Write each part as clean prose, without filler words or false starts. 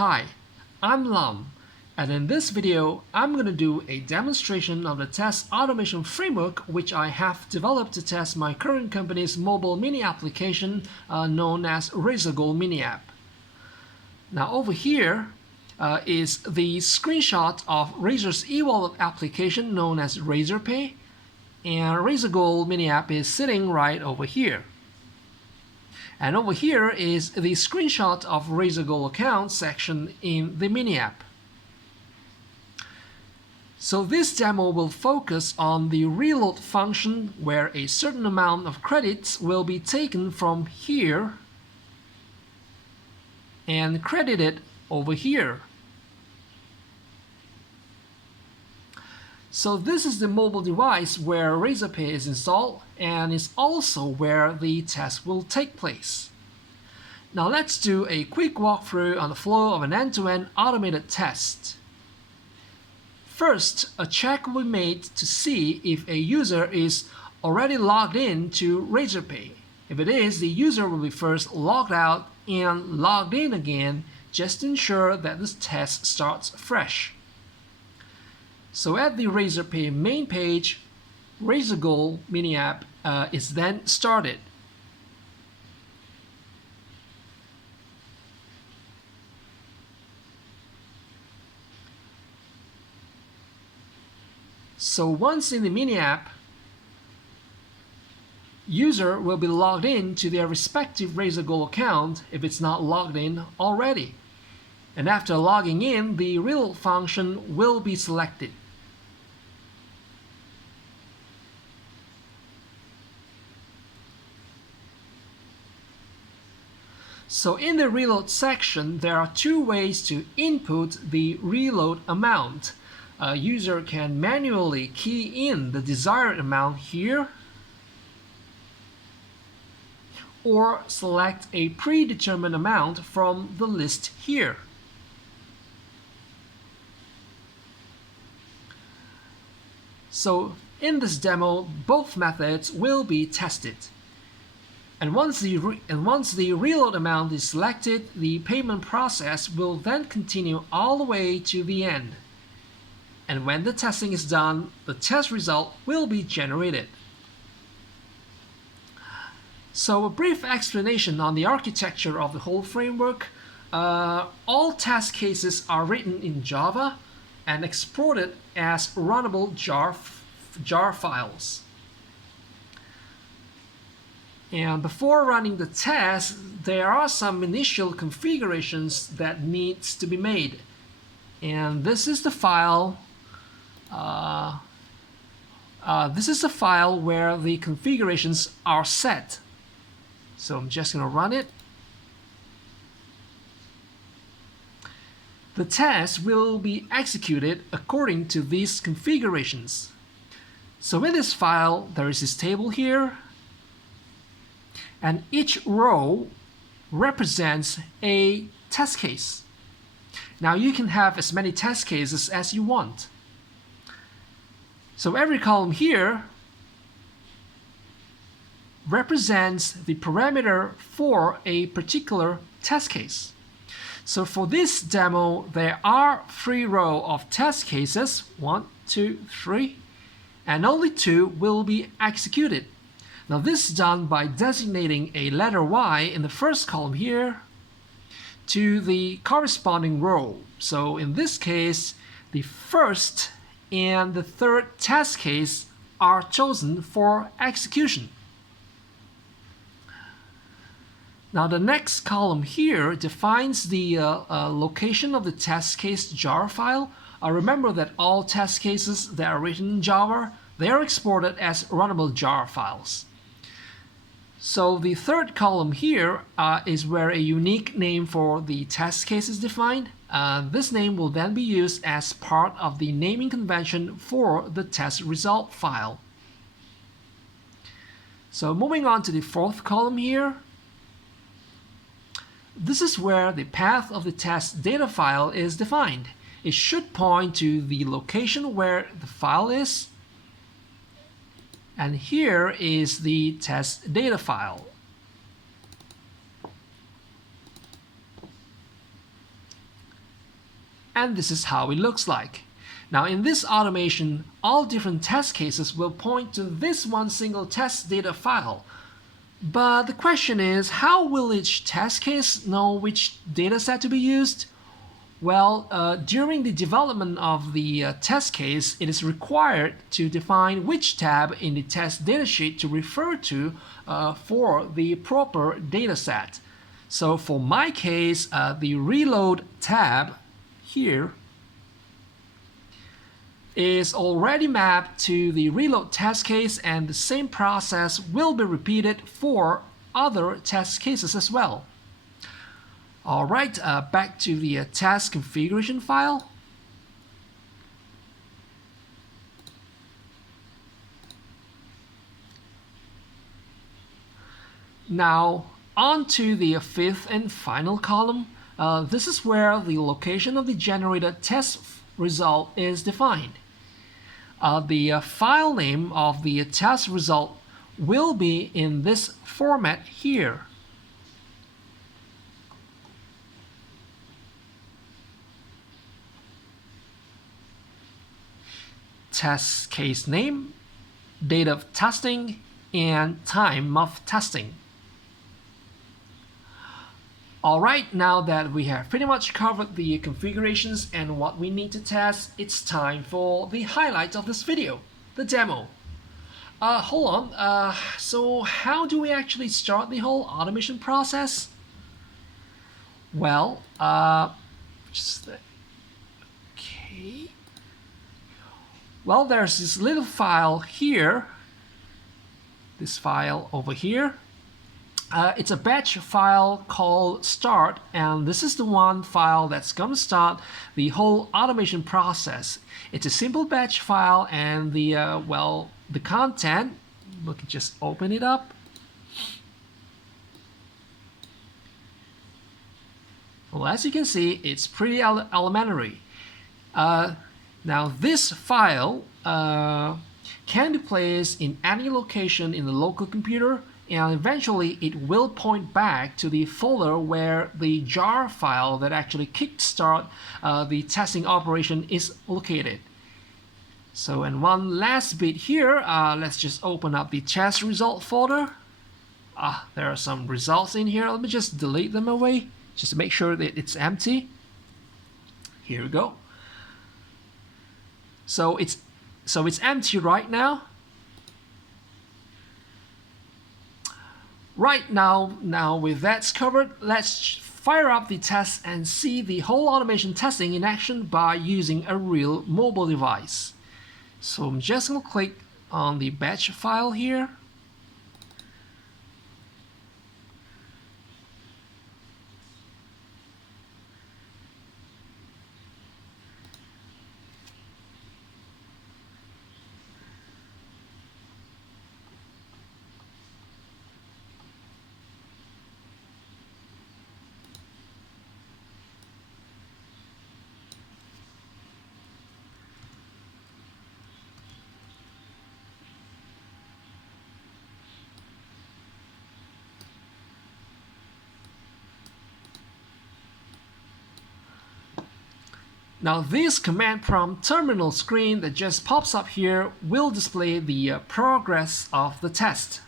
Hi, I'm Lam, and in this video I'm going to do a demonstration of the test automation framework which I have developed to test my current company's mobile mini application known as RazorGo Mini App. Now over here is the screenshot of Razor's e-wallet application known as RazorPay, and RazorGo Mini App is sitting right over here. And over here is the screenshot of RazorGo account section in the mini app. So this demo will focus on the reload function where a certain amount of credits will be taken from here and credited over here. So this is the mobile device where RazorPay is installed, and is also where the test will take place. Now let's do a quick walkthrough on the flow of an end-to-end automated test. First, a check will be made to see if a user is already logged in to RazorPay. If it is, the user will be first logged out and logged in again just to ensure that this test starts fresh. So at the RazorPay main page, RazorGo Mini App is then started. So once in the mini app, user will be logged in to their respective RazorGo account if it's not logged in already. And after logging in, the reload function will be selected. So in the reload section, there are two ways to input the reload amount. A user can manually key in the desired amount here, or select a predetermined amount from the list here. So in this demo, both methods will be tested. And once the reload amount is selected, the payment process will then continue all the way to the end. And when the testing is done, the test result will be generated. So a brief explanation on the architecture of the whole framework. All test cases are written in Java and exported as runnable jar files. And before running the test, there are some initial configurations that needs to be made. And this is the file. This is the file where the configurations are set. So I'm just going to run it. The test will be executed according to these configurations. So in this file, there is this table here, and each row represents a test case. Now you can have as many test cases as you want. So every column here represents the parameter for a particular test case. So for this demo, there are 3 rows of test cases, 1, 2, 3, and only 2 will be executed. Now this is done by designating a letter Y in the first column here to the corresponding row. So in this case, the first and the third test case are chosen for execution. Now the next column here defines the location of the test case jar file. Remember that all test cases that are written in Java, they are exported as runnable jar files. So the third column here is where a unique name for the test case is defined. This name will then be used as part of the naming convention for the test result file. So moving on to the fourth column here, this is where the path of the test data file is defined. It should point to the location where the file is, and here is the test data file. and this is how it looks like. Now in this automation, all different test cases will point to this one single test data file. But the question is, how will each test case know which dataset to be used? Well, during the development of the test case, it is required to define which tab in the test datasheet to refer to for the proper dataset. So for my case, the reload tab here is already mapped to the reload test case, and the same process will be repeated for other test cases as well. Alright, back to the test configuration file. Now, on to the fifth and final column. This is where the location of the generated test result is defined. The file name of the test result will be in this format here. Test case name, date of testing, and time of testing. Alright, now that we have pretty much covered the configurations and what we need to test, it's time for the highlight of this video, the demo. Hold on, so how do we actually start the whole automation process? Well, okay. Well, there's this little file here, this file over here. It's a batch file called start, and this is the one file that's going to start the whole automation process. It's a simple batch file, and the content, we can just open it up. Well, as you can see, it's pretty elementary. Now this file can be placed in any location in the local computer, and eventually it will point back to the folder where the jar file that actually kickstart the testing operation is located. So, and one last bit here, let's just open up the test result folder. There are some results in here. Let me just delete them away, just to make sure that it's empty. Here we go. So it's empty right now. Right now with that covered, let's fire up the test and see the whole automation testing in action by using a real mobile device. So I'm just going to click on the batch file here. Now this command prompt terminal screen that just pops up here will display the progress of the test.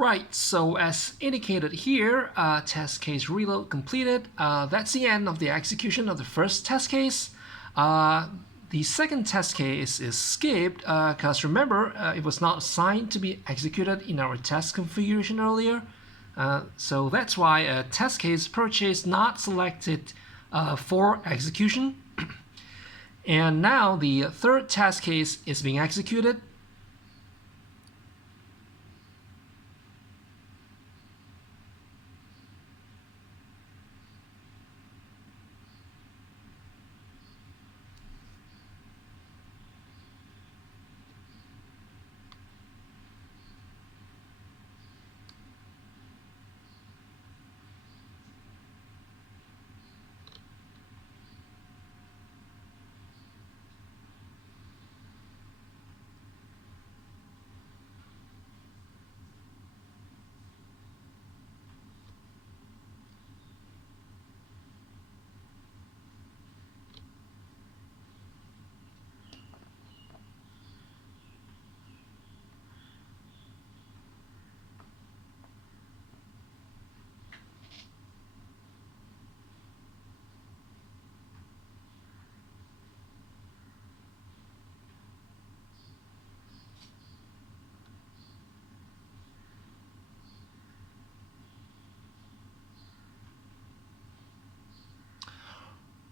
Right, so as indicated here, test case reload completed. That's the end of the execution of the first test case. The second test case is skipped because remember, it was not assigned to be executed in our test configuration earlier. So that's why a test case purchase not selected for execution. And now the third test case is being executed.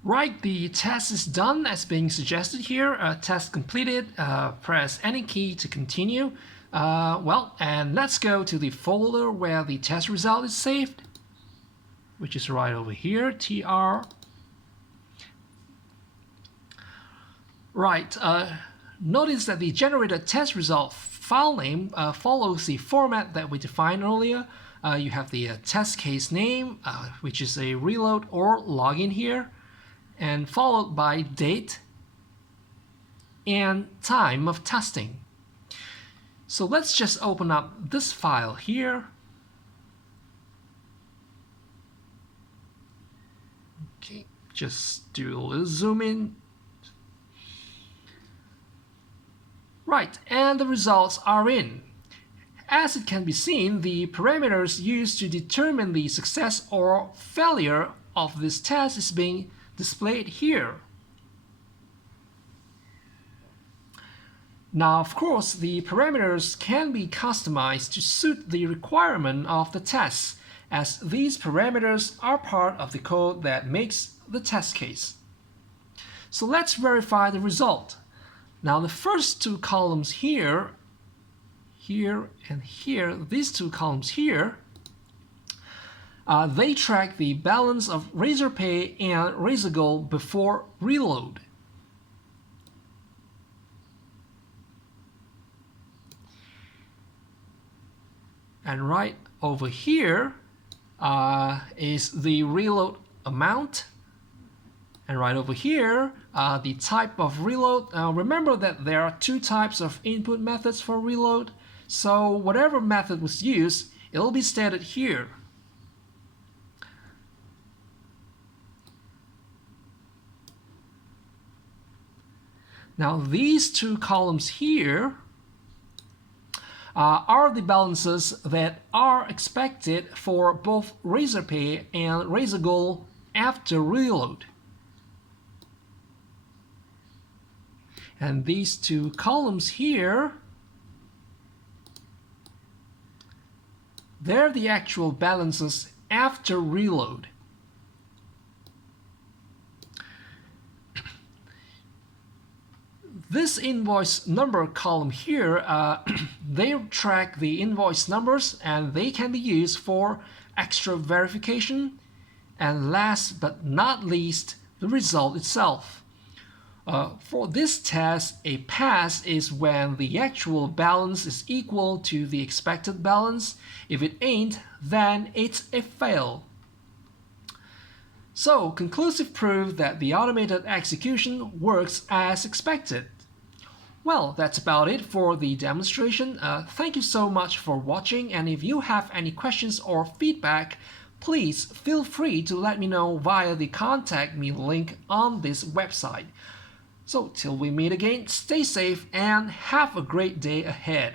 Right, the test is done as being suggested here. Test completed. Press any key to continue. And let's go to the folder where the test result is saved, which is right over here, tr. Right, notice that the generated test result file name follows the format that we defined earlier. You have the test case name, which is a reload or login here, and followed by date and time of testing. So let's just open up this file here. Okay, just do a little zoom in. Right, and the results are in. As it can be seen, the parameters used to determine the success or failure of this test is being displayed here. Now, of course, the parameters can be customized to suit the requirement of the test, as these parameters are part of the code that makes the test case. So let's verify the result. Now, the first two columns here, and here, these two columns here, they track the balance of Razorpay and Razorgo before reload. And right over here is the reload amount. And right over here, the type of reload. Remember that there are two types of input methods for reload. So whatever method was used, it'll be stated here. Now these two columns here are the balances that are expected for both Razorpay and Razorgo after reload. And these two columns here, they're the actual balances after reload. This invoice number column here, they track the invoice numbers and they can be used for extra verification. And last but not least, the result itself. For this test, a pass is when the actual balance is equal to the expected balance. If it ain't, then it's a fail. So, conclusive proof that the automated execution works as expected. Well, that's about it for the demonstration. Thank you so much for watching, and if you have any questions or feedback, please feel free to let me know via the contact me link on this website. So till we meet again, stay safe and have a great day ahead.